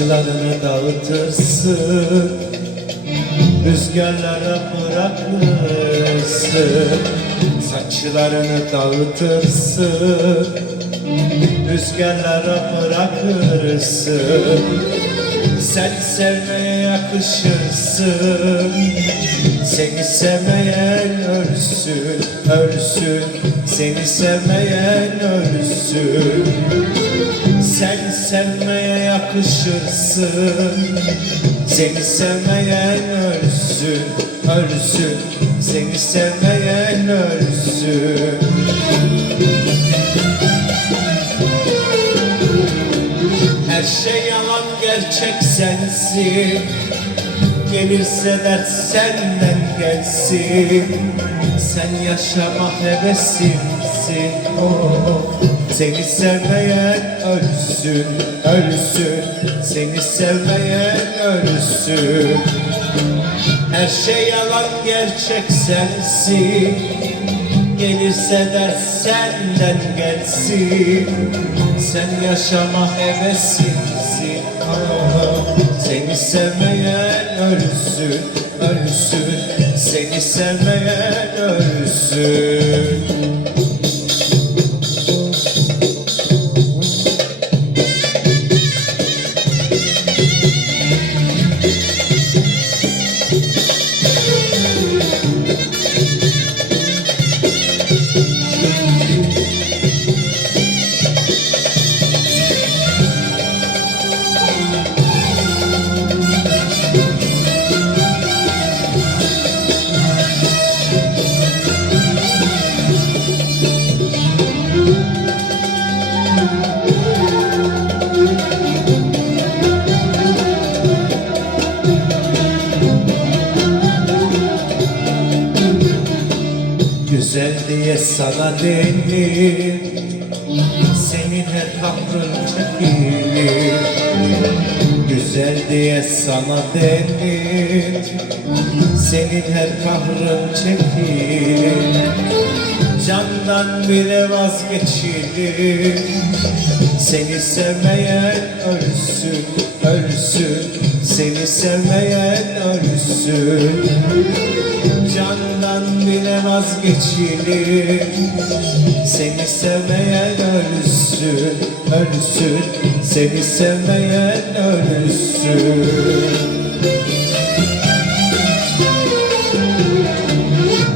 Saçlarını dağıtırsın Rüzgarlara bırakırsın. Saçlarını dağıtırsın Rüzgarlara bırakırsın. Sen sevmeye yakışırsın Seni sevmeyen ölsün, ölsün Seni sevmeyen ölsün yakışırsın. Seni sevmeyen ölsün, ölsün. Seni sevmeyen ölsün. Her şey yalan gerçek sensin. Gelirse dert senden gelsin. Sen yaşama hevesimsin oh. Seni sevmeyen ölsün, ölsün. Seni sevmeyen ölsün. Her şey yalan gerçek sensin. Gelirse dert senden gelsin. Sen yaşama hevesimsin ah. Seni sevmeyen ölsün, ölsün. Seni sevmeyen ölsün Güzel diye sana denir Senin her kahrın çekilir Güzel diye sana denir Senin her kahrın çekilir Candan bile vazgeçilir Seni sevmeyen ölsün, ölsün. Seni sevmeyen ölsün Candan bile vazgeçilir. Seni sevmeyen ölsün, ölsün Seni sevmeyen ölsün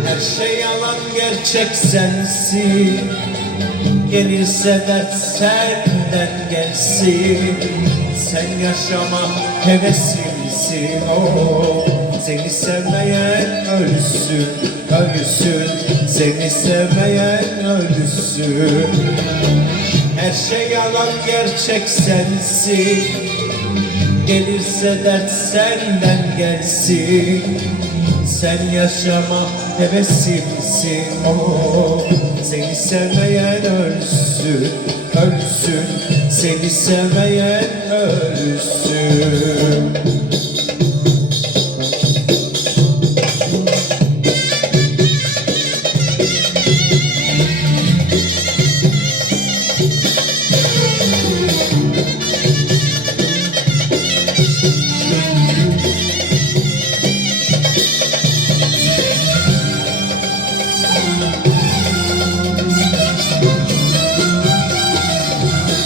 Her şey yalan gerçek sensin. Gelirse dert senden gelsin. Sen yaşama hevesimsin. Oh. Seni sevmeyen ölsün, ölsün Seni sevmeyen ölsün Her şey yalan gerçek sensin. Gelirse dert senden gelsin. Sen yaşama hevesimsin. Oh. Seni sevmeyen ölsün, ölsün Seni sevmeyen ölsün